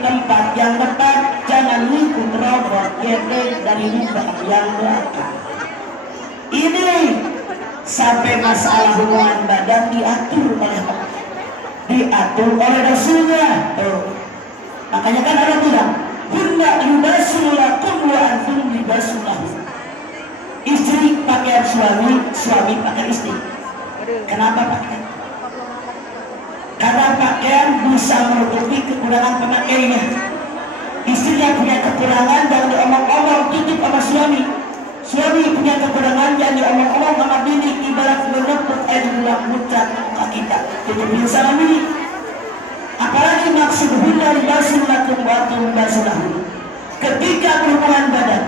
tempat yang tepat, jangan ikut robot gedek dari lubang yang belakang. Ini sampai masalah hubungan badan diatur oleh Allah, diatur oleh Rasulnya. Makanya kan ada bilang, "Hunna libasul lakum wa antum libasul lahum." Istri pakaian suami, suami pakaian istri. Kenapa pakaian? Karena pakaian bisa menutupi kekurangan pemakainya. Istri yang punya kekurangan dan diomong-omong tutup sama suami. Suami punya kekurangan yang diomong-omong sama bini, ibarat menepuk air gula muncrat muka kita, tutupin sama bini. Apalagi maksud hunna libasul lakum wa antum libasul lahum. Ketika berhubungan badan,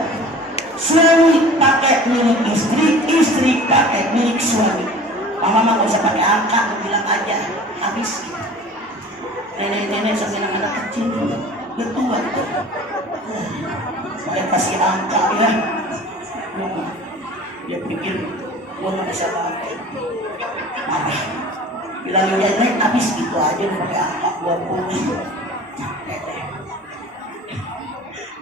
suami pakai milik istri, istri pakai milik suami. Mama nggak usah pakai angka, bilang aja habis. Nenek-nenek sampai anak-anak kecil bertua, saya kasih angka ya. Dia pikir gua nggak bisa pakai, marah. Bilang ya nek habis gitu aja pakai angka 20.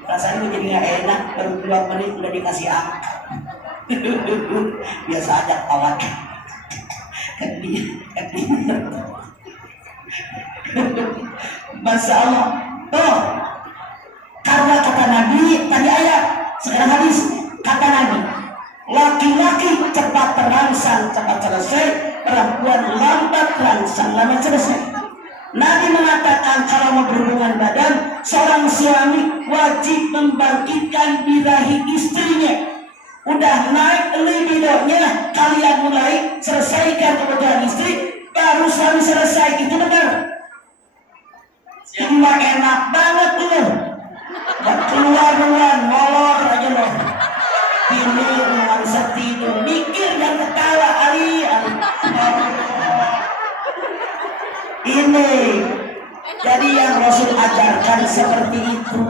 Rasanya jadi nggak enak, baru 2 menit udah dikasih angka. Biasa aja awal. Masya Allah. Tuh, karena kata Nabi tadi ayat, sekarang hadis. Kata Nabi, laki-laki cepat terangsang cepat selesai, perempuan lambat terangsang lambat selesai. Nabi mengatakan kalau mau berhubungan badan, seorang suami wajib membangkitkan birahi istrinya. Udah naik libidonya, kalian mulai selesaikan kebutuhan istri, baru suami selesai. Itu benar. Cuma enak banget loh. Keluar-keluar molor aja loh. Ini nggak bisa tidur, mikir dan ketawa ali. Ini jadi yang Rasul ajarkan seperti itu.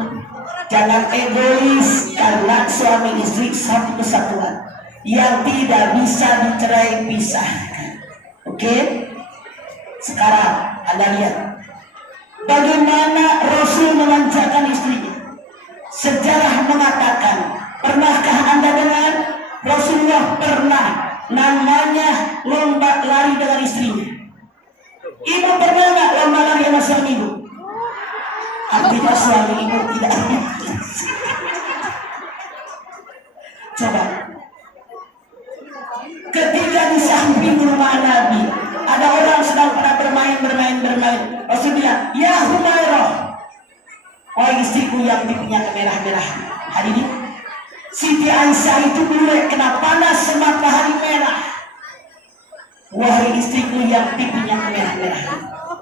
Jangan egois, karena suami istri satu kesatuan yang tidak bisa dicerai pisahkan. Oke? Sekarang Anda lihat bagaimana Rasul memanjakan istrinya. Sejarah mengatakan, pernahkah Anda dengar Rasulullah pernah namanya lomba lari dengan istrinya? Ibu pernah nggak lomba lari sama suami ibu? Artinya suami ibu tidak. Coba, ketika di samping rumah Nabi ada orang sedang pada bermain. Rasul bilang, ya Humairah, wahai istriku yang pipinya kemerah-merah. Hari ini Siti Aisyah itu mulai kena panas matahari merah. Wahai istriku yang pipinya kemerah-merah.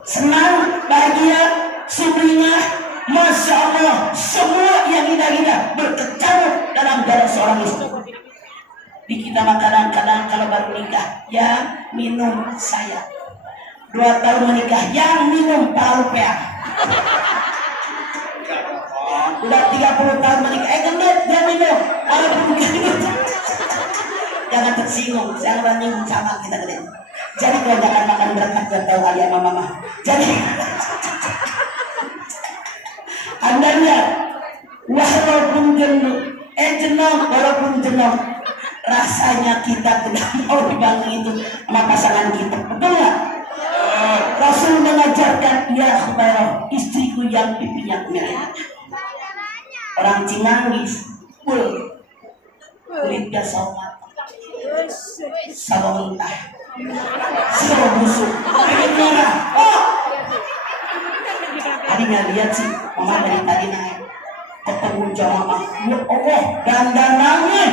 Senang, bahagia, sumringah, Masya Allah, semua yang indah-indah berkecamuk dalam dada seorang istri. Di kita kadang-kadang kalau baru nikah, yang minum saya. 2 tahun menikah, yang minum palu peang. Udah 30 tahun menikah, gendut, yang minum walaupun gendut. Jangan tersinggung, saya akan nyinggung sama kita gede. Jadi kalau jangan makan berkat gak tahu ayah mama. Jadi Anda lihat, walaupun jenuh, walaupun jenuh, rasanya kita tidak mau dibangun itu sama pasangan kita. Betul nggak? Rasul mengajarkan, ya Humairah, istriku yang pipinya merah. Orang Cimanggis, kulitnya sawo matang, sawo mentah, sawo busuk, kulit merah. Oh, tadi nggak lihat sih, mama dari tadi naik ketemu jamaah, ya Allah, dandanannya.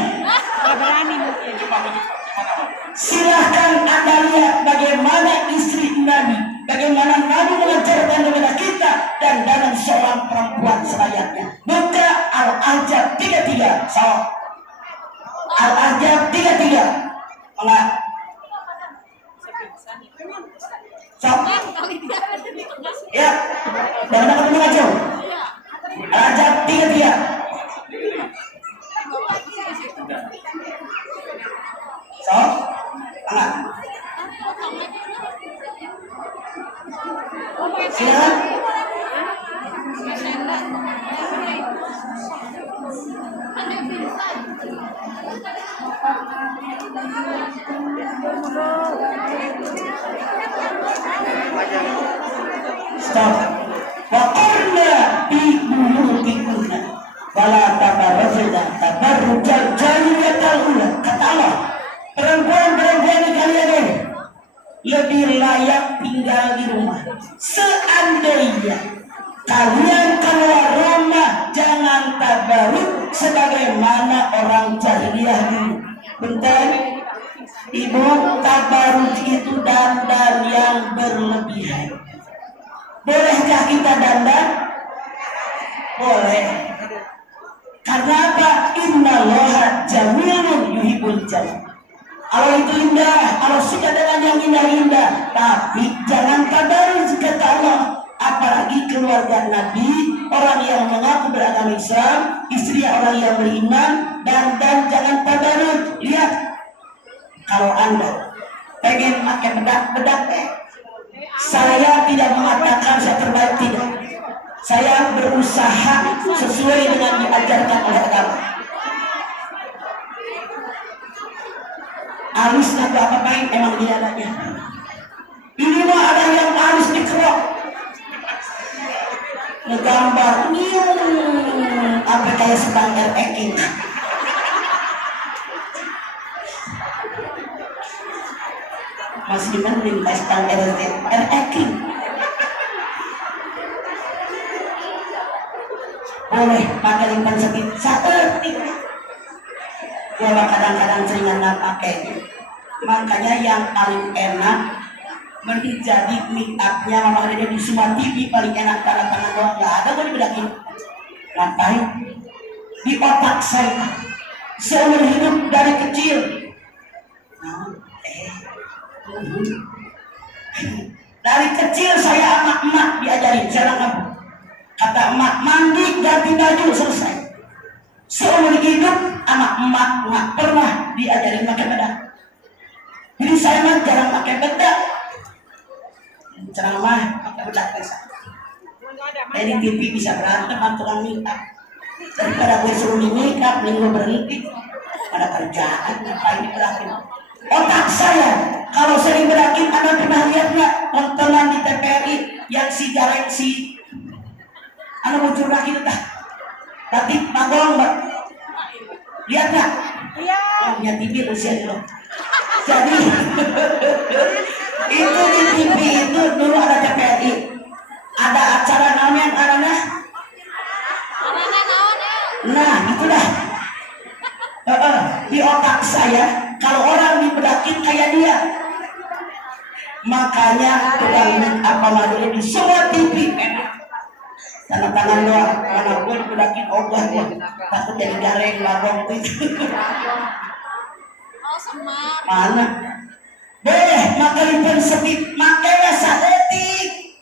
Silahkan Anda lihat bagaimana istri Nabi, bagaimana Nabi mengajarkan kepada kita dan dalam seorang perempuan selayaknya. Buka Al-Ahzab 33, so Al-Ahzab 33, enggak? So, ya, jangan ketemu aja. Al-Ahzab 33. So, enggak? Silakan. Stop. Wa qurna fi buyutikunna wala tabarrujna tabarrujal jahiliyatil ula. Kata Allah, perempuan-perempuan kalian ini lebih layak tinggal di rumah. Seandainya kalian keluar rumah, jangan tabarruj sebagaimana orang jahiliyah dulu. Bentar, ibu, tabarruj itu dandan yang berlebihan. Bolehkah kita dandan? Boleh. Karena apa? Innallaha jamilun yuhibbul jamal. Allah itu indah, Allah suka dengan yang indah-indah. Tapi jangan tabarruj kata Allah. Apalagi keluarga Nabi, orang yang mengaku beragama Islam, istri orang yang beriman, dan jangan tabarruj. Lihat, kalau Anda pengen pakai bedak, saya tidak mengatakan saya terbaik, tidak. Saya berusaha sesuai dengan diajarkan oleh agama. Alis atau apa-apain emang dia adanya. Ini mah ada yang alis dikerok, ngegambar apa kayak sedang eking. Masih mending kayak sedang eking. Boleh pakai limpan sakit saeutik. Gua kadang-kadang seringan pakai. Makanya yang paling enak menjadi make upnya Mama Dede di semua TV paling enak tanda tangan doang. Nggak ada gue dibedakin. Ngapain? Di otak saya seumur hidup dari kecil. Dari kecil saya sama emak diajarin cara kamu. Kata emak, mandi ganti baju selesai. Seumur hidup anak emak nggak pernah diajarin pakai bedak. Jadi saya mah jarang pakai bedak. Ceramah pakai bedak biasa. Jadi TV bisa berantem sama tukang makeup. Daripada gue suruh di makeup, minggu berhenti. Ada kerjaan, ngapain diberakin? Otak saya, kalau sering berakin, Anda pernah lihat nggak tontonan di TVRI yang si Galaxy? Anda mau curhakin entah? Tapi magong mbak, lihat nggak? Iya. Oh, punya TV usia dulu. Jadi itu di TV itu dulu ada TVRI, ada acara namanya karena, nah itulah. Di otak saya kalau orang dibedakin kayak dia, makanya tukang apa lagi di semua TV enak. Tanda tangan doang, mana gue dibedakin ogah gue, takut jadi gareng bagong itu. Mana? Boleh makan limpan sepit, makanya saetik.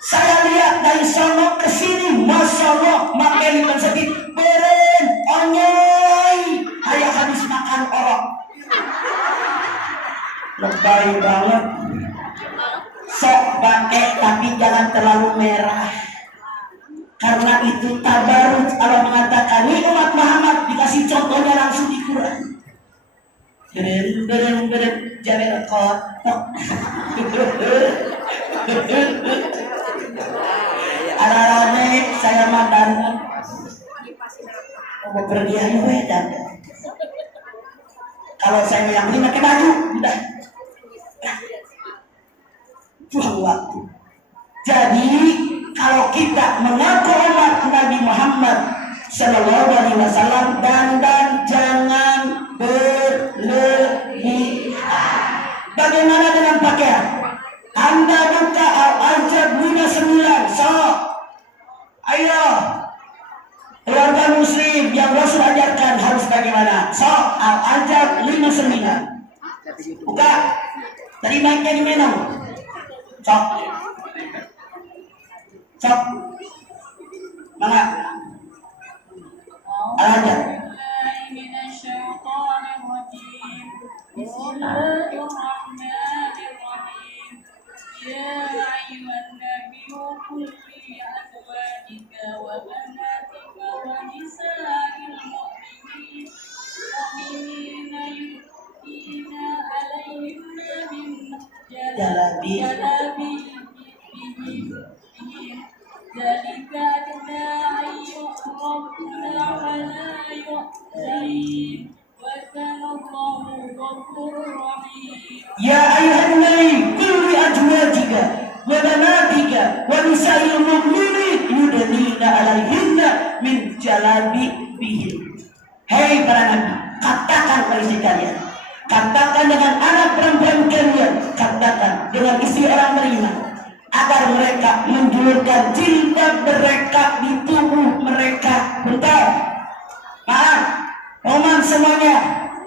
Saya lihat dari sono ke sini, masya Allah, makan limpan sepit, beren, onyoy, kayak habis makan orok. Lebay banget. Sok pakai tapi jangan terlalu merah. Karena itu tabarruj. Allah mengatakan, ini umat Muhammad dikasih contohnya langsung di Quran. Beren, jalan kotok. Ada-ada saya madan. Mau pergi aja wedan. Kalau saya yang ini pakai baju, udah. Buang waktu. Jadi kalau kita mengaku umat Nabi Muhammad Sallallahu Alaihi Wasallam dan jangan berlebihan. Bagaimana dengan pakaian? Anda buka Al-Anjab 59. So, ayo keluarga Muslim yang Rasul ajarkan harus bagaimana? So, Al-Anjab 59. Buka. Tadi mic-nya diminum. Sok. Mana? Al-Anjab. jalabi ذلك أدنى أن يعرفن ولا يؤذين وكان الله غفورا رحيما. يا أيها النبي قل لأزواجك وبناتك ونساء المؤمنين يدنين عليهن من جلابيبهن. Hei para nabi, katakan pada istri kalian, katakan dengan anak perempuan kalian, katakan dengan istri orang beriman, agar mereka menjulurkan jilbab mereka di tubuh mereka. Bentar, maaf, roman semuanya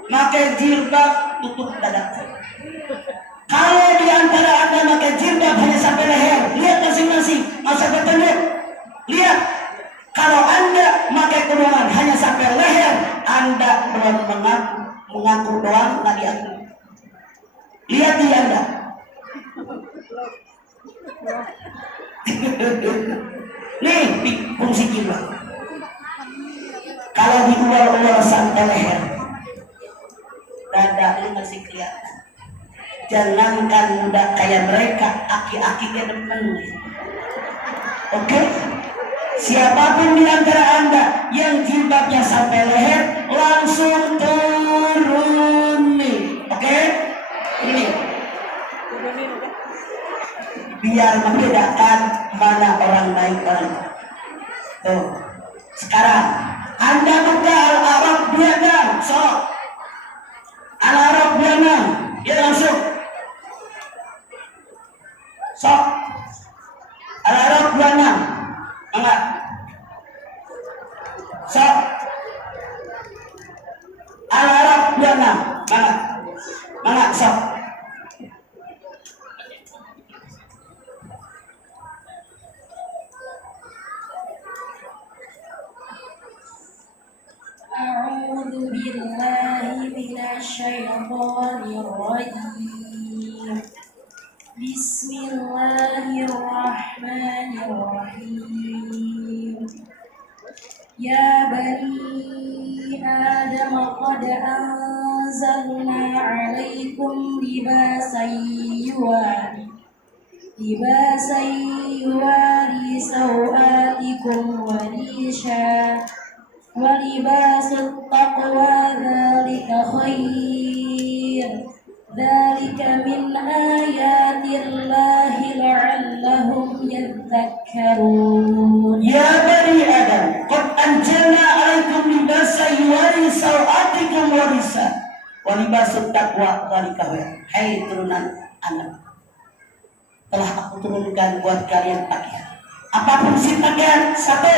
pakai jilbab tutup dada. Kalau di antara anda pakai jilbab hanya sampai leher, lihat masing-masing, masa bertemu. Lihat, kalau anda pakai kerudungan hanya sampai leher, anda belum mengaku doang, nggak diaku. Lihat di anda. Nih fungsi jilbab. Kalau diulur-ulur sampai leher, dada lu masih kelihatan. Jangankan muda kayak mereka, aki-akinya demen. Oke? Siapapun di antara anda yang jilbabnya sampai leher, langsung turun nih. Oke? Ini biar membedakan mana orang baik orang. Tuh. Sekarang anda buka Al-Araf 26. Sok. Al-Araf 26. Ya langsung. Sok. Al-Araf 26. Enggak. Sok. Al-Araf 26. Enggak. Enggak, sok. أعوذ بالله من الشيطان الرجيم. بسم الله الرحمن الرحيم. يا بني آدم قد أنزلنا عليكم لباسا يواري سوآتكم وريشا ولباس التقوى ذلك خير ذلك من آيات الله لعلهم يذكرون. يا بني آدم قد أنزلنا عليكم لباسا يواري سوآتكم وريشا ولباس التقوى ذلك خير. Hai turunan anak, telah aku turunkan buat kalian pakaian. Apa fungsi pakaian? Satu,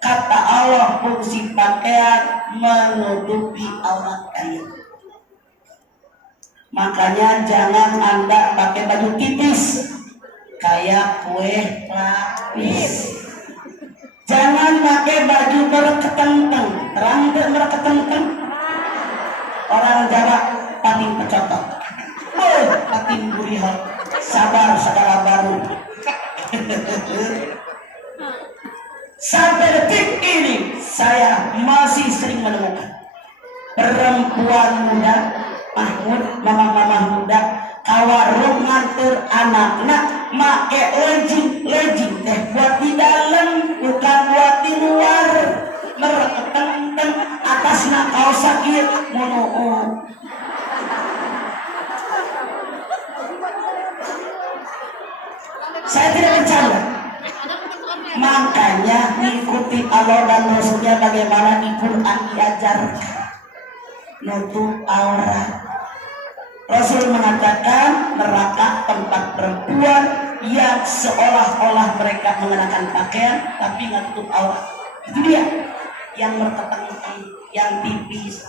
kata Allah, fungsi pakaian menutupi aurat kalian. Makanya jangan anda pakai baju tipis kayak kue lapis. Jangan pakai baju berketenteng. Terang berketenteng. Orang Jawa pating pecotot. Pating burihot. Sabar segala baru. Sampai detik ini saya masih sering menemukan perempuan muda, mama muda, kawarung nganter anak-anak make legging teh buat di dalam, bukan buat di luar. Mereketeng atasna kaos sakit mono. Saya tidak bercanda. Makanya mengikuti Allah dan Rasulnya bagaimana di Quran diajarkan nutup aurat. Rasul mengatakan neraka tempat perempuan yang seolah-olah mereka mengenakan pakaian tapi nggak tutup aurat. Itu dia yang berketeng, yang tipis,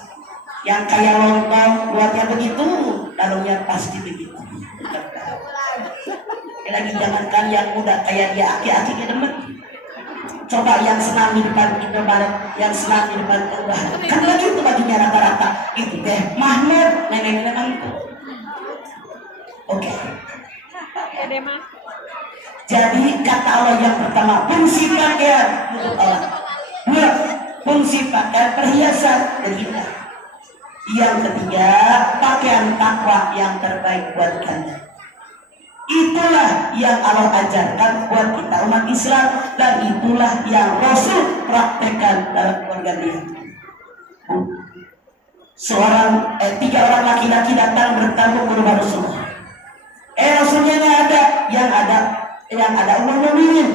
yang kayak lontong, buatnya begitu, dalamnya pasti begitu. Lagi jangankan yang muda kayak dia aki-aki demen. Coba yang senang di depan Indo Barat, yang senang di depan perubahan, kan begitu bajunya rata-rata. Itu deh Mahmud, nenek-nenek itu. Oke. Jadi kata Allah yang pertama, fungsi pakaian untuk Allah. Dua, fungsi pakaian perhiasan dan indah. Yang ketiga, pakaian takwa yang terbaik buat kalian. Itulah yang Allah ajarkan buat kita umat Islam, dan itulah yang Rasul praktekkan dalam keluarga dia. Tiga orang laki-laki datang bertamu ke rumah Rasulullah. Rasulnya yang ada umum mukminin.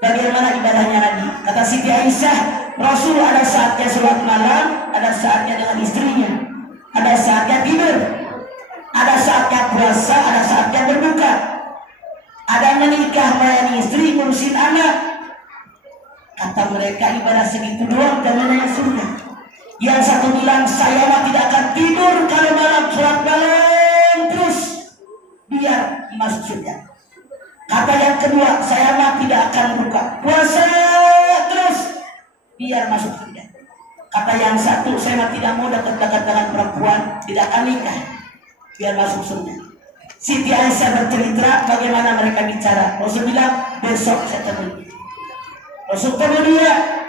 Bagaimana ibadahnya Nabi? Kata Siti Aisyah, Rasul ada saatnya sholat malam, ada saatnya dengan istrinya, ada saatnya tidur, ada saatnya puasa, ada saatnya berbuka, ada menikah, melayani istri, ngurusin anak. Kata mereka ibadah segitu doang, jangan yang surga. Yang satu bilang, saya mah tidak akan tidur kalau malam sholat malam terus biar masuk surga. Kata yang kedua, saya mah tidak akan buka puasa terus biar masuk surga. Kata yang satu, saya mah tidak mau dekat-dekat dengan perempuan, tidak akan nikah biar masuk surga. Siti Aisyah bercerita bagaimana mereka bicara. Rasul bilang, besok saya temui. Rasul temui dia.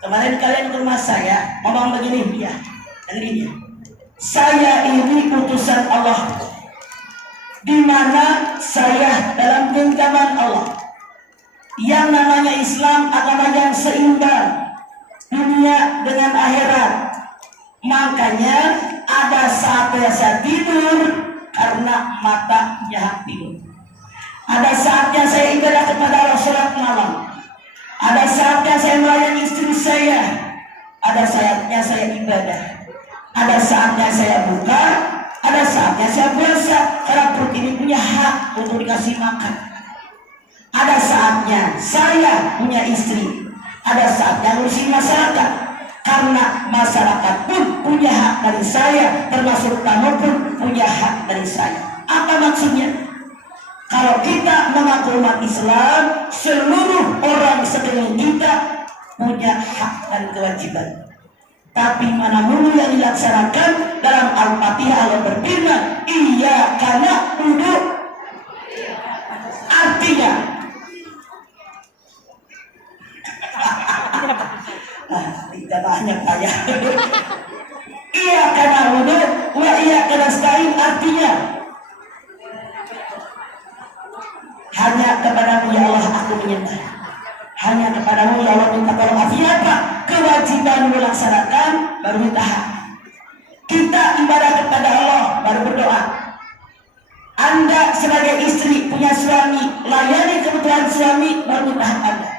Kemarin kalian ke rumah saya ngomong begini, ya, dengerin ya. Saya ini utusan Allah, di mana saya dalam genggaman Allah. Yang namanya Islam agama yang seimbang dunia dengan akhirat. Makanya ada saatnya saya tidur karena mata punya hak tidur. Ada saatnya saya ibadah kepada Allah sholat malam. Ada saatnya saya melayani istri saya. Ada saatnya saya ibadah. Ada saatnya saya buka. Ada saatnya saya puasa. Karena perut ini punya hak untuk dikasih makan. Ada saatnya saya punya istri. Ada saatnya ngurusin masyarakat. Karena masyarakat pun punya hak dari saya. Termasuk tamu pun punya hak dari saya. Apa maksudnya? Kalau kita mengaku umat Islam, seluruh orang sekeliling kita punya hak dan kewajiban. Tapi mana mulu yang dilaksanakan. Dalam Al-Fatihah Allah berfirman, iyyaka na'budu, artinya tidak banyak saya. Iyyaka na'budu wa iyyaka nasta'in, artinya hanya kepadamu ya Allah aku menyembah. Hanya kepadamu ya Allah minta tolong. Artinya apa? Kewajiban melaksanakan baru minta hak. Kita ibadah kepada Allah baru berdoa. Anda sebagai istri punya suami, layani kebutuhan suami baru minta hak Anda.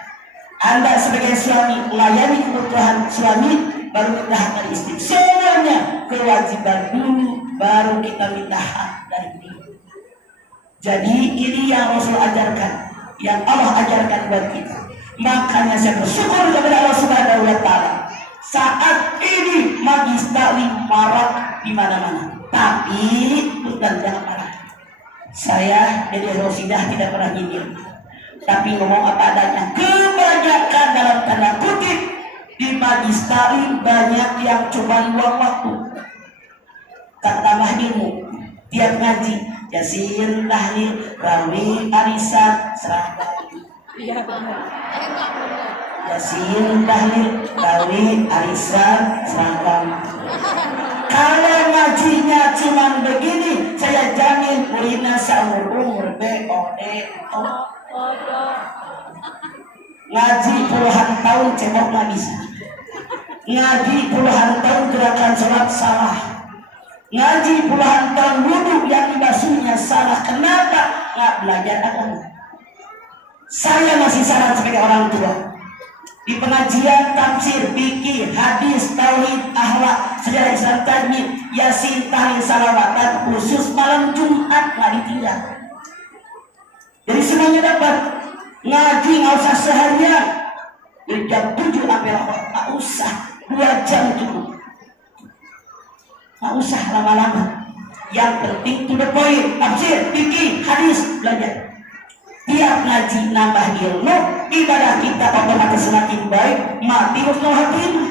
Anda sebagai suami layani kebutuhan suami baru minta hak dari istri. Semuanya kewajiban dulu baru kita minta hak dari diri. Jadi ini yang Rasul ajarkan, yang Allah ajarkan buat kita. Makanya saya bersyukur kepada Allah Subhanahu wa Ta'ala. Saat ini majlis taklim marak di mana-mana. Tapi bukan jangan marah. Saya dari Rosidah tidak pernah nyindir. Tapi ngomong apa adanya. Kebanyakan dalam tanda kutip di majlis taklim banyak yang coba luang waktu. Tak tambah ilmu. Tiap ngaji Yasin, tahlil, rawi, arisan, seragam. Iya benar. Yasin, tahlil, rawi, arisan, seragam. Kalau ngajinya cuma begini, saya jamin muridnya seumur umur BOD. Ngaji puluhan tahun cebok nggak bisa. Ngaji puluhan tahun gerakan sholat salah. Ngaji puluhan tahun wudhu yang dibasuhnya salah. Kenapa? Nggak belajar agama. Saya masih saran sebagai orang tua. Di pengajian, tafsir, fikih, hadis, tauhid, akhlak, sejarah Islam, tajwid, yasin, tahlil, salawatan, khusus malam Jumat nggak ditinggal. Jadi semuanya dapat. Ngaji nggak usah seharian. Dari jam 7 sampai 8, nggak usah 2 jam dulu. Nggak usah lama-lama. Yang penting to the point. Tafsir, fikih, hadis, belajar. Tiap ngaji nambah ilmu, ibadah kita otomatis semakin baik. Mati husnul khatimah.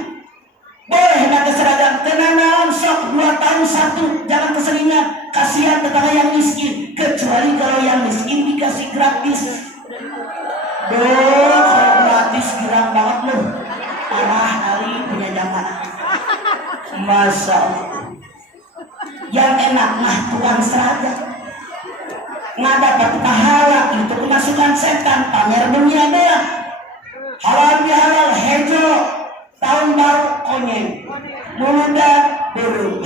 Boleh pakai seragam tenang sok 2 tahun 1, jangan keseringan. Kasihan tetangga yang miskin. Kecuali kalau yang miskin dikasih gratis. Kalau gratis girang banget loh. Parah kali punya jamaah. Masya Allah. Yang enak mah tukang seragam. nggak dapat pahala, itu kemasukan setan, pamer dunia doang. Halal bihalal hejo, tahun baru konyeng, muludan burung.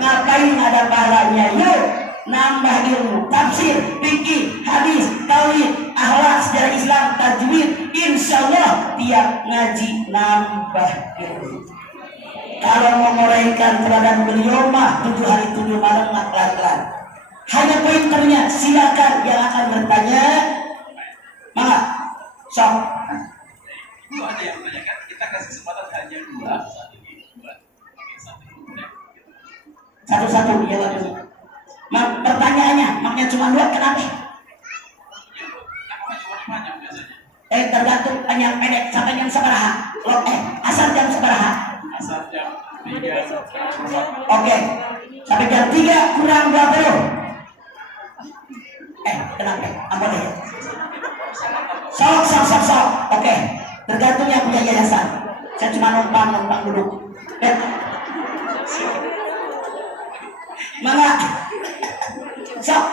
Ngapain ada pahalanya? Yuk nambah ilmu, tafsir, fikih, hadis, tauhid, akhlak, sejarah Islam, tajwid. Insya Allah tiap ngaji nambah ilmu. Kalau menguraikan keberadaan beliau mah 7 hari 7 malam mah pelan-pelan. Hanya pointernya, silakan yang akan bertanya. Mangga, sok. Bu, ada yang menanyakan, kita kasih kesempatan hanya 2 saat ini. Satu-satu ya waduh. Pertanyaannya, makanya cuma 2, kenapa? Tergantung panjang pendek sampai jam sabaraha. Asal jam sabaraha. Asal jam 3. Oke. Sampai jam 3 kurang 20. Kenapa? Ampun ya. Sok. Oke. Tergantung yang punya yayasan. Saya cuma numpang duduk. Mangga. Sok.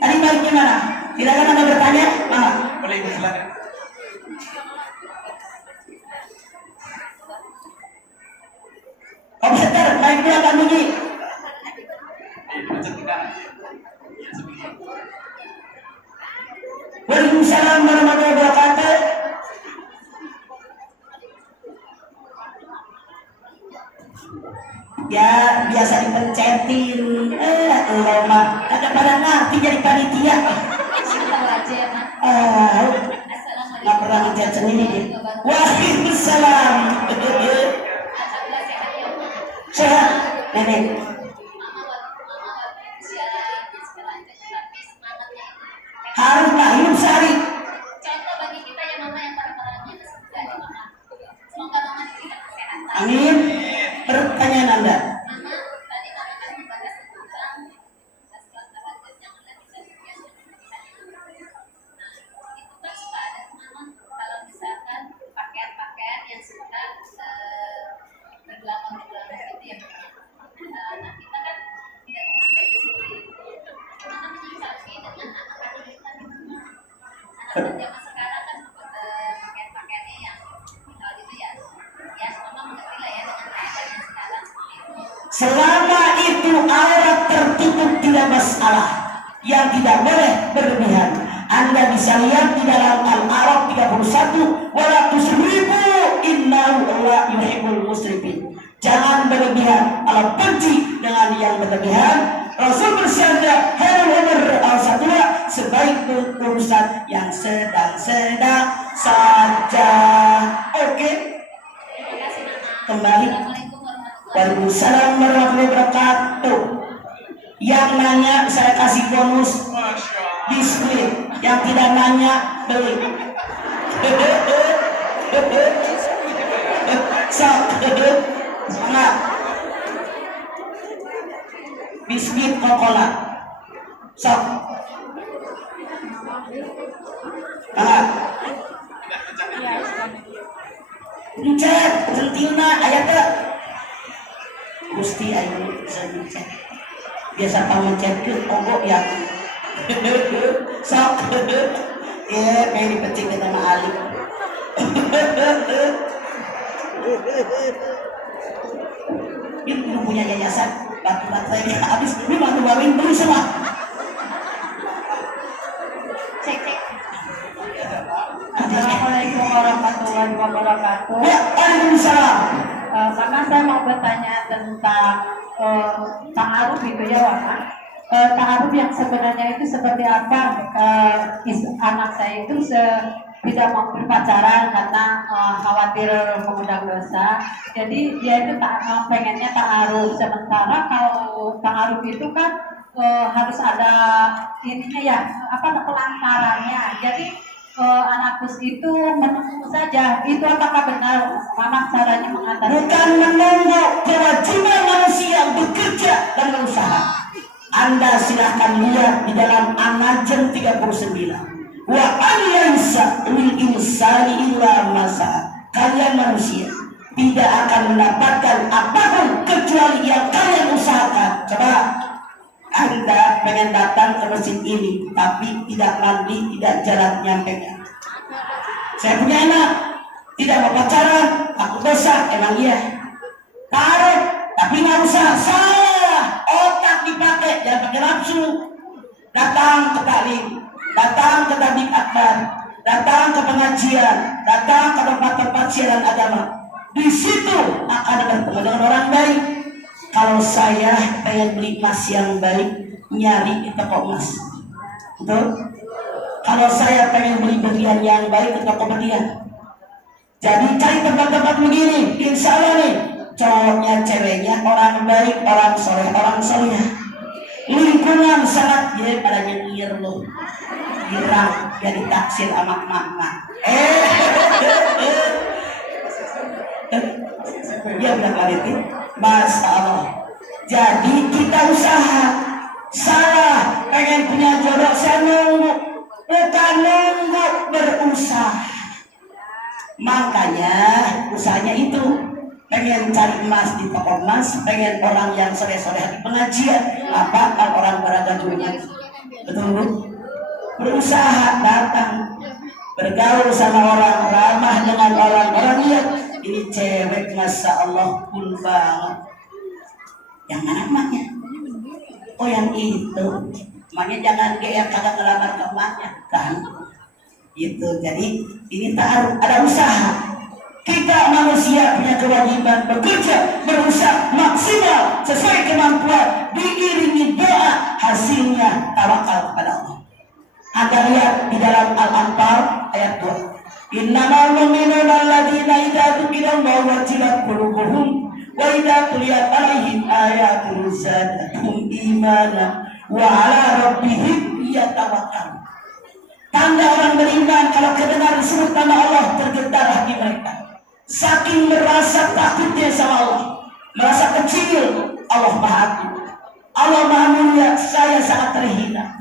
Tadi balik gimana? Silakan Anda bertanya. Mangga. Boleh, silakan. Komputer, baik dulu akan bunyi. Waalaikumsalam warahmatullahi wabarakatuh. Ya biasa dipencetin. Lo mah kagak pada ngerti jadi panitia. Tahu aja ya, Mak. Nggak pernah ngechat sendiri. Waalaikumsalam. Sehat, nenek. Harus lah hidup sehari. Contoh bagi kita ya mama yang para-paranya dari mama. Semoga mama diberikan kesehatan. Amin. Pertanyaan Anda. Mama, tadi mama kan membahas tentang aspek yang ada itu kan suka ada mama kalau misalkan pakaian-pakaian yang suka bergelambang-gelambang gitu ya. Nah kita kan tidak memakai di sini. Mama menyikapi dengan anak-anak kita di rumah. Anak-anak zaman sekarang kan pakaian-pakaiannya yang itu ya. Ya, mama mengerti lah ya dengan keadaannya sekarang seperti itu. Selama itu aurat tertutup tidak masalah. Yang tidak boleh berlebihan. Anda bisa lihat di dalam Al-A'raf 31, wala tusrifu innahu la yuhibbul musrifin. Jangan berlebihan, Allah benci dengan yang berlebihan. Rasul bersabda, khairul umur al-satwa, sebaik urusan yang sedang-sedang saja. Oke. Terima kasih mama. Kembali. Assalamualaikum warahmatullahi Waalaikumsalam warahmatullahi wabarakatuh. Yang nanya saya kasih bonus Masya Allah. biskuit, yang tidak nanya beli. Sok, semangat. Biskuit Coca-Cola. Sok. Semangat. Encet, centilna aya teh. Gusti ayu sencet. Biasa pamencetkeun ogo ya. Sok. Kayak dipecik sama Ali. Ini punya yayasan batu-batu saya habis ini batu bawain beli semua. Cek. Assalamualaikum warahmatullahi wabarakatuh. Waalaikumsalam. Mama saya mau bertanya tentang ta'aruf itu ya Mama. Ta'aruf yang sebenarnya itu seperti apa? Anak saya itu tidak mau berpacaran karena khawatir mengundang dosa. Jadi dia itu pengennya ta'aruf. Sementara kalau ta'aruf itu kan harus ada ininya ya, pelantarannya. Jadi anakku itu menunggu saja. Itu apakah benar Mama caranya mengatasi? Bukan menunggu, kewajiban manusia bekerja dan berusaha. Anda silahkan lihat di dalam An-Najm 39. Wa alaysa lil insani illa masa. Kalian manusia tidak akan mendapatkan apapun kecuali yang kalian usahakan. Coba Anda pengen datang ke masjid ini, tapi tidak mandi, tidak jalan nyampenya. Saya punya anak, tidak mau pacaran, aku dosa, emang iya. Taruh, tapi nggak usah, salah. Otak dipakai, jangan pakai nafsu. Datang ke taklim, datang ke tablik akbar, datang ke pengajian, datang ke tempat-tempat siaran agama. Di situ akan bertemu dengan orang baik. Kalau saya pengen beli emas yang baik, nyari di toko emas. Betul? Kalau saya pengen beli berlian yang baik di toko berlian. Jadi cari tempat-tempat begini, insya Allah nih, cowoknya, ceweknya, orang baik, orang soleh, orang soleh. Lingkungan sangat dia pada nyengir loh, girang, jadi taksir sama emak-emak. Ya udah kali Masya Allah. Jadi kita usaha. Salah pengen punya jodoh, saya nunggu, bukan nunggu, berusaha. Makanya usahanya itu pengen cari emas di toko emas, pengen orang yang soleh-soleh di pengajian, apa kalau orang beragam ngaji. Betul Bu? Berusaha datang, bergaul sama orang, ramah dengan orang lihat ini cewek Masya Allah cool banget. Yang mana emaknya? Oh yang itu. Emaknya jangan GR kagak ngelamar ke emaknya kan? Gitu. Jadi ini taruh, ada usaha. Kita manusia punya kewajiban bekerja, berusaha maksimal sesuai kemampuan, diiringi doa, hasilnya tawakal kepada Allah. Anda lihat di dalam Al-Anfal ayat 2. Innamal mu'minuna alladzina idza dzukirallahu wajilat qulubuhum wa idza tuliyat 'alaihim ayatuhu zadatuhum imana wa 'ala rabbihim yatawakkalun. Tanda orang beriman kalau kedengar disebut nama Allah tergetar hati mereka. Saking merasa takutnya sama Allah, merasa kecil, Allah Maha Agung, Allah Maha Mulia, saya sangat terhina.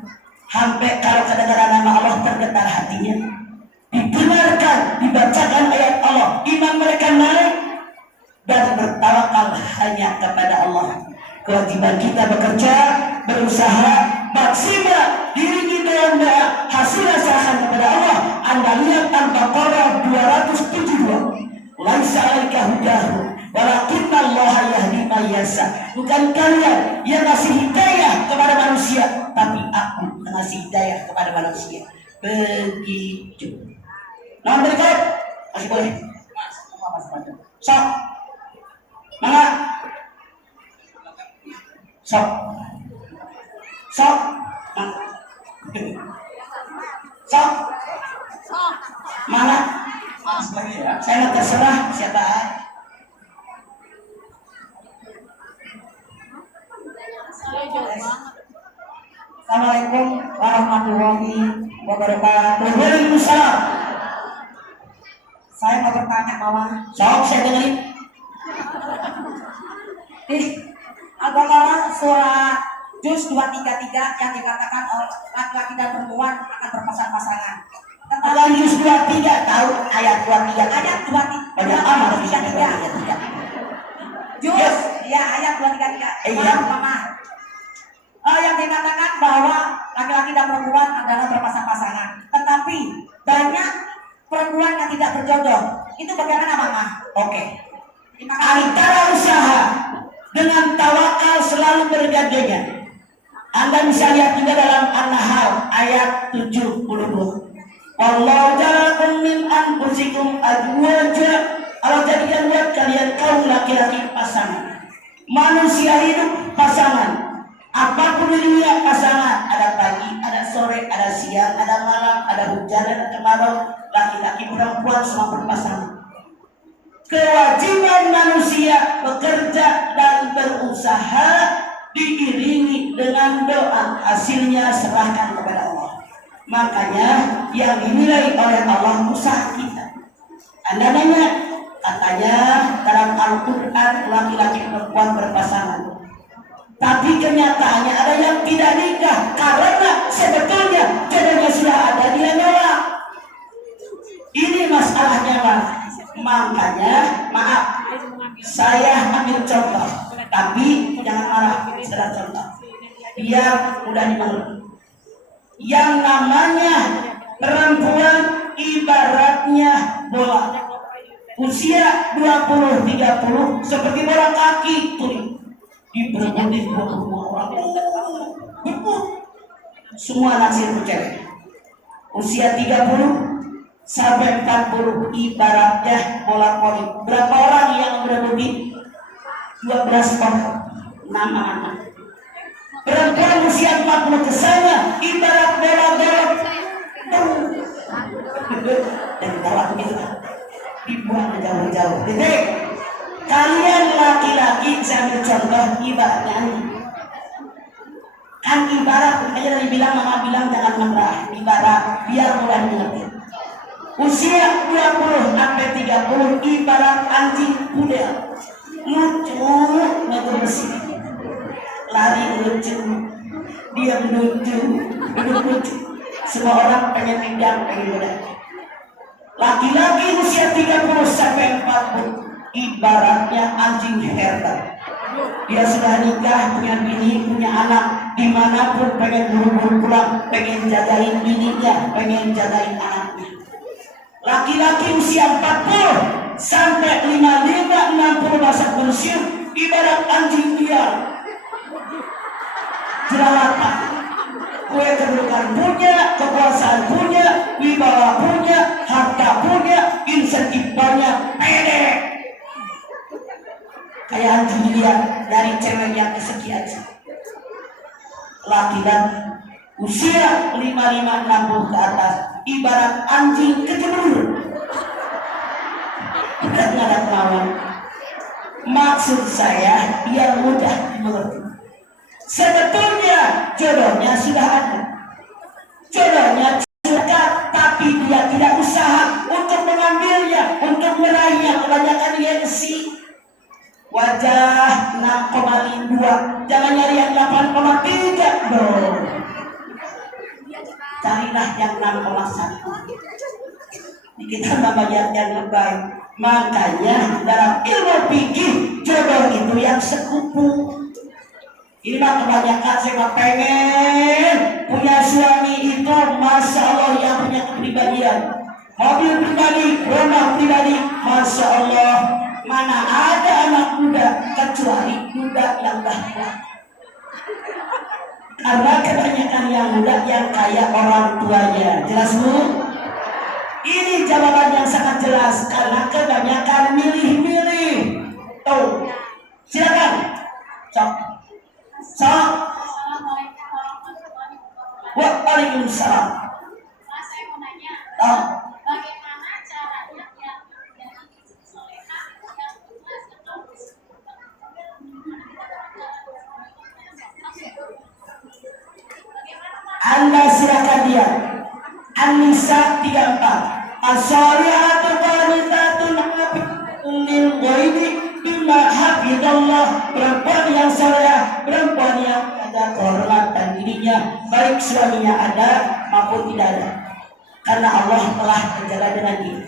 Sampai kalau kedengaran nama Allah tergetar hatinya, didengarkan, dibacakan ayat Allah, iman mereka naik dan bertawakal hanya kepada Allah. Kewajiban kita bekerja, berusaha maksimal, diiringi dengan doa, hasilnya serahkan kepada Allah. Anda lihat Al-Baqarah 272. Laisa 'alaika hudahum walakinnallaha yahdi man yasha. Bukan kalian yang ngasih hidayah kepada manusia, tapi aku yang ngasih hidayah kepada manusia. Begitu. Nomor berikut masih boleh. Sok. Mana? Sok. Sok. Sok. Mana? Ya. Saya terserah siapa. Assalamualaikum warahmatullahi wabarakatuh. Waalaikumsalam. Saya mau bertanya Mama. Sok saya dengerin. Di Al-Baqarah surah Juz 233 yang dikatakan laki-laki dan perempuan akan berpasang-pasangan. Bukan juz 23, tahu ayat 23. Ayat 23. Banyak amat di sini 23. Juz, ya ayat 233. Iya. Mama. Yang dikatakan bahwa laki-laki dan perempuan adalah berpasang-pasangan. Tetapi banyak perempuan yang tidak berjodoh. Itu bagaimana Mama? Oke. Terima kasih. Antara usaha dengan tawakal selalu bergandengan. Anda bisa lihat juga dalam An-Nahl ayat 72. Wallahu ja'alakum min anfusikum azwaja. Allah jadikan buat kalian kaum laki-laki pasangan. Manusia hidup pasangan. Apapun dirinya pasangan. Ada pagi, ada sore, ada siang, ada malam, ada hujan, ada kemarau. Laki-laki perempuan semua berpasangan. Kewajiban manusia bekerja dan berusaha diiringi dengan doa, hasilnya serahkan kepada Allah. Makanya yang dinilai oleh Allah usaha kita. Anda nanya, katanya dalam Al-Quran laki-laki perempuan berpasangan. Tapi kenyataannya ada yang tidak nikah karena sebetulnya jodohnya sudah ada, dia nolak. Ini masalahnya Pak. Makanya maaf, saya ambil contoh, tapi jangan marah, sekedar contoh. biar mudah dimengerti. Yang namanya perempuan ibaratnya bola. Usia 20-30 seperti bola kaki tuh diberebut orang. Semua naksir cewek. Usia 30 sampai 40 ibaratnya bola voli. Berapa orang yang berebut? 12 orang. 6 anak. Perempuan usia 40 ke sana ibarat bola-bola. Dan kalau begitu dibuang jauh-jauh. Titik. Kalian laki-laki saya ambil contoh ibaratnya anjing. Kan ibarat makanya dari bilang mama bilang jangan marah. Ibarat biar mudah mengerti. Usia 20 sampai 30 ibarat anjing pudel. Lucu, nggak bersih. Lari lucu, diam lucu, duduk lucu. Semua orang pengen megang, pengen mudah. Laki-laki usia 30 sampai 40 ibaratnya anjing herder. Dia sudah nikah, punya bini, punya anak, dimanapun pengen buru-buru pulang, pengen jagain bininya, pengen jagain anaknya. Laki-laki usia 40 sampai 55-60 masa pensiun ibarat anjing liar. Jelalatan. Kue kedudukan punya, kekuasaan punya, wibawa punya, harta punya, insentif banyak, pede. Kayak anjing liar dari cewek yang kesekian. Laki-laki usia 55-60 ke atas ibarat anjing kecebur. Tidak ada kemauan. Maksud saya biar mudah dimengerti. Sebetulnya jodohnya sudah ada. Jodohnya sudah, tapi dia tidak usaha untuk mengambilnya, untuk meraihnya. Kebanyakan gengsi. Wajah 6,2, jangan nyari yang 8,3 dong. Carilah yang 6,1. Kita membayar yang lebih. Makanya dalam ilmu fikih jodoh itu yang sekupu. Ini mah kebanyakan saya pengen punya suami itu masya Allah yang punya kepribadian, mobil pribadi, rumah pribadi, masya Allah. Mana ada anak muda kecuali muda yang dah. Karena kebanyakan yang muda yang kaya orang tuanya. Jelas Bu? Ini jawaban yang sangat jelas karena kebanyakan milih-milih. Tuh, silakan. Sok. Waalaikumsalam. Mas, saya mau nanya, Oh. bagaimana caranya yang istri soleha yang ikhlas yang harus Anda silakan dia. An-Nisa 34. As-salihatu qanitatun lil ghaibi bima hafidallah. Perempuan yang saleh, perempuan yang ada kehormatan dirinya, baik suaminya ada maupun tidak ada. Karena Allah telah menjaga dengan dia.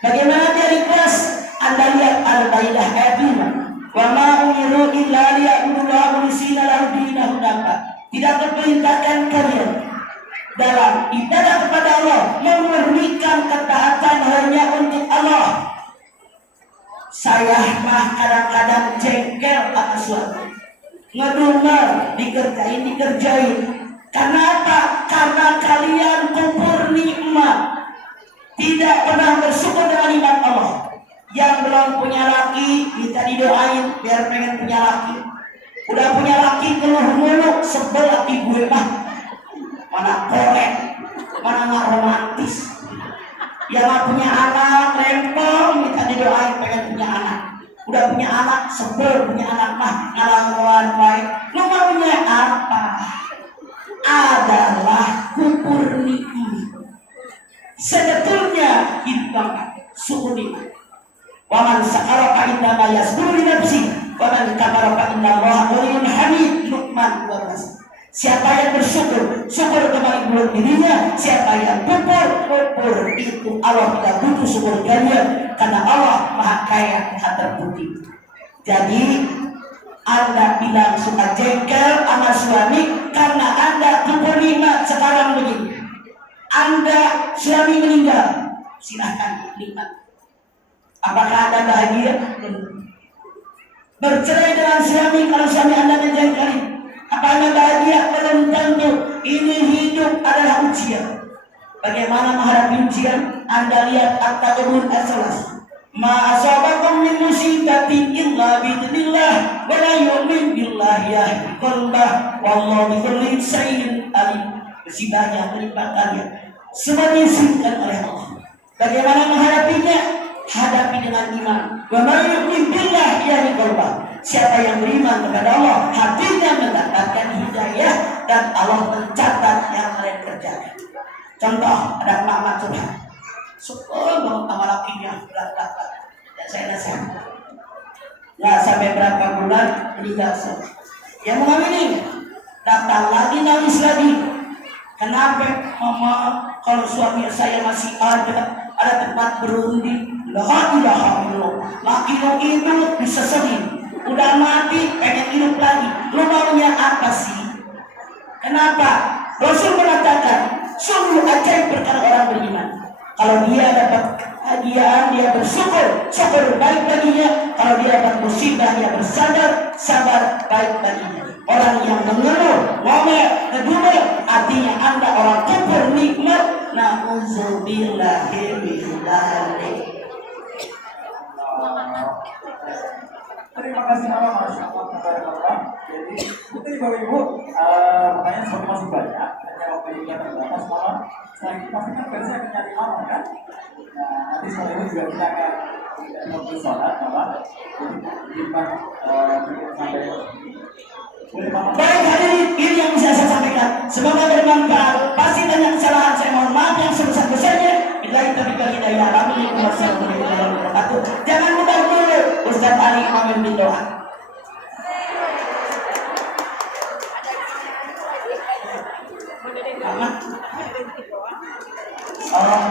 Bagaimana dia ikhlas? Anda lihat Al-Baidah ayat 5. Wa ma umiru illa liya'budullaha mukhlisina lahu dinahum hunafa. Tidak diperintahkan kalian dalam ibadah kepada Allah memurnikan ketaatan hanya untuk Allah. Saya mah kadang-kadang jengkel sama suami, ngedumel, dikerjain. Karena apa? Karena kalian kufur nikmat, tidak pernah bersyukur dengan nikmat Allah. Yang belum punya laki minta didoain biar pengen punya laki. Udah punya laki keluh mulu, sebel laki gue mah. Mana korek, mana nggak romantis. Yang nggak punya anak, rempong, minta didoain pengen punya anak. Udah punya anak, sebel punya anak mah, ngalang-ngalang baik. Lu mau punya apa? Adalah kufur nikmat. Sebetulnya itu syukur nikmat. Waman sakara fa inna ma yasburu li nafsi, waman kafara fa inna Allaha ghaniyyun hamid. Luqman 12. Siapa yang bersyukur, syukur kepada dirinya. Siapa yang kufur itu Allah tidak butuh syukur kalian, karena Allah Maha Kaya, Maha Terpuji. Jadi Anda bilang suka jengkel sama suami karena Anda kubur nikmat sekarang begini. Anda suami meninggal, silahkan nikmat. Apakah Anda bahagia? Bercerai dengan suami kalau suami Anda menjengkeli, apa Anda bahagia? Belum tentu. Ini hidup adalah ujian. Bagaimana menghadapi ujian? Anda lihat At-Taubun as-11. Ma asabakum min musibatin illa biidznillah wa la yu'min billahi yahdi qalbah wallahu bi kulli syai'in alim. Musibahnya menimpa kalian semua diizinkan oleh Allah. Bagaimana menghadapinya? Hadapi dengan iman. Wa ma yu'min billahi yahdi qalbah. Siapa yang beriman kepada Allah, hatinya mendapatkan hidayah dan Allah mencatat yang mereka kerjakan. Contoh, ada Muhammad Tuhan suka banget sama lakinya, berat-berat. Dan saya nasihat, nggak sampai berapa bulan meninggal semua. Yang mengamini, datang lagi nangis lagi. Kenapa mama kalau suami saya masih ada tempat berunding? La ilaha illallah. Laki lo hidup bisa sedih, udah mati pengen hidup lagi. Lo maunya apa sih? Kenapa? Rasul mengatakan, sungguh ajaib perkara orang beriman. Kalau dia dapat kebahagiaan, dia bersyukur, syukur baik baginya. Kalau dia dapat musibah, dia bersabar, sabar baik baginya. Orang yang mengeluh, ngomel, ngedumel, artinya Anda orang kufur nikmat. Na'udzubillahi min dzalik. Terima kasih Mama, Masya Allah, Tabarakallah. Jadi itu ibu-ibu, makanya sebenarnya masih banyak, hanya waktu yang terbatas Mama. Selain kita pastikan versi akan nyari Mama kan. Nah, nanti setelah itu juga kita akan waktu sholat Mama. Jadi sampai boleh Mama. Baik hadirin, ini yang bisa saya sampaikan. Semoga bermanfaat. Pasti banyak kesalahan, saya mohon maaf yang sebesar-besarnya. Billahi taufiq wal hidayah. Wassalamualaikum warahmatullahi wabarakatuh. Jangan mudah dulu. Ustaz Ali Amin bin doa. Oh,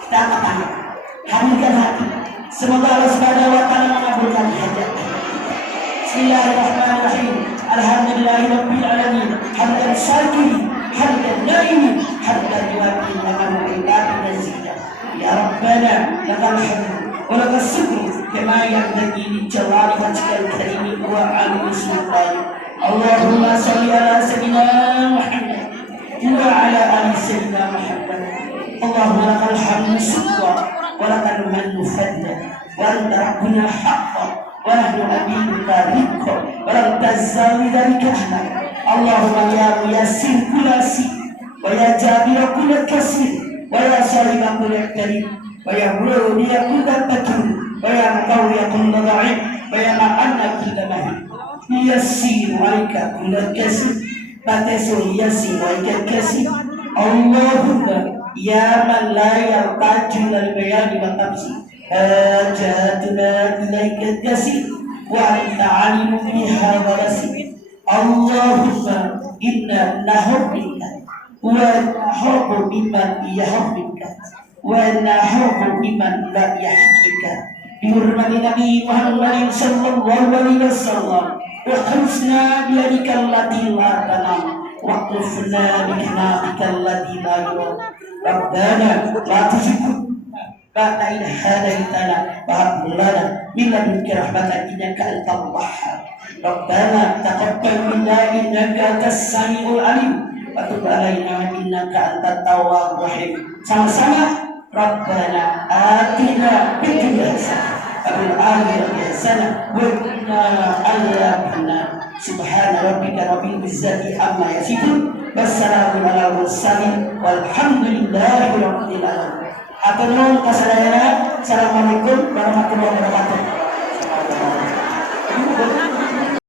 kita angkat tangan. Hadirkan hati. Semoga Allah Subhanahu wa taala mengabulkan hajat. Bismillahirrahmanirrahim. Alhamdulillahirabbil alamin. Hamdan syakirin, hamdan naimin, hamdan yuwafi ni'amahu wa yukafi mazidah. Ya Rabbana, lakal hamd wa lakal syukru kama yanbaghi li jalali wajhikal karim wa 'azimi sultanik. Allahumma shalli ala sayyidina Muhammad wa ala ali sayyidina Muhammad. Allahumma lakal hamdu syukran wa lakal mannu fadlan wa anta rabbuna haqqan wa nahnu abiduka rizqan wa lam tazal dzalika ahlan. Allahumma ya muyassir kulla si wa ya jabir kulla kasir wa ya sharika kulla karim wa ya murdiya kulla takir wa ya muqawwiya kulla dha'if wa ya ma'anna kulla mahid. Yassir alaika kulla kasir Batesul yasin wa ikal-kasih. Allahumma ya man la yartaju lal bayani wa tamsi hajatuna ilaika kasih wa anta alimu biha wa rasih. Allahumma inna nahubbika wa nahubbu biman yahubbika wa nahubbu biman la yahubbika. Bihurmati Nabi Muhammad sallallahu alaihi wasallam. وخلصنا بيدك التي لا تنام وقفنا بكنافك الذي لا يرام. ربنا لا تزغ بعد إذ هديتنا وهب لنا من لدنك رحمة إنك أنت الوهاب. ربنا تقبل منا إنك أنت السميع العليم وتب علينا إنك أنت التواب الرحيم. Sama-sama ربنا آتنا في الدنيا حسنة وفي الآخرة حسنة وقنا عذاب النار. سبحان ربك رب العزة عما يصفون والسلام على المرسلين والحمد لله رب العالمين. Assalamualaikum warahmatullahi wabarakatuh.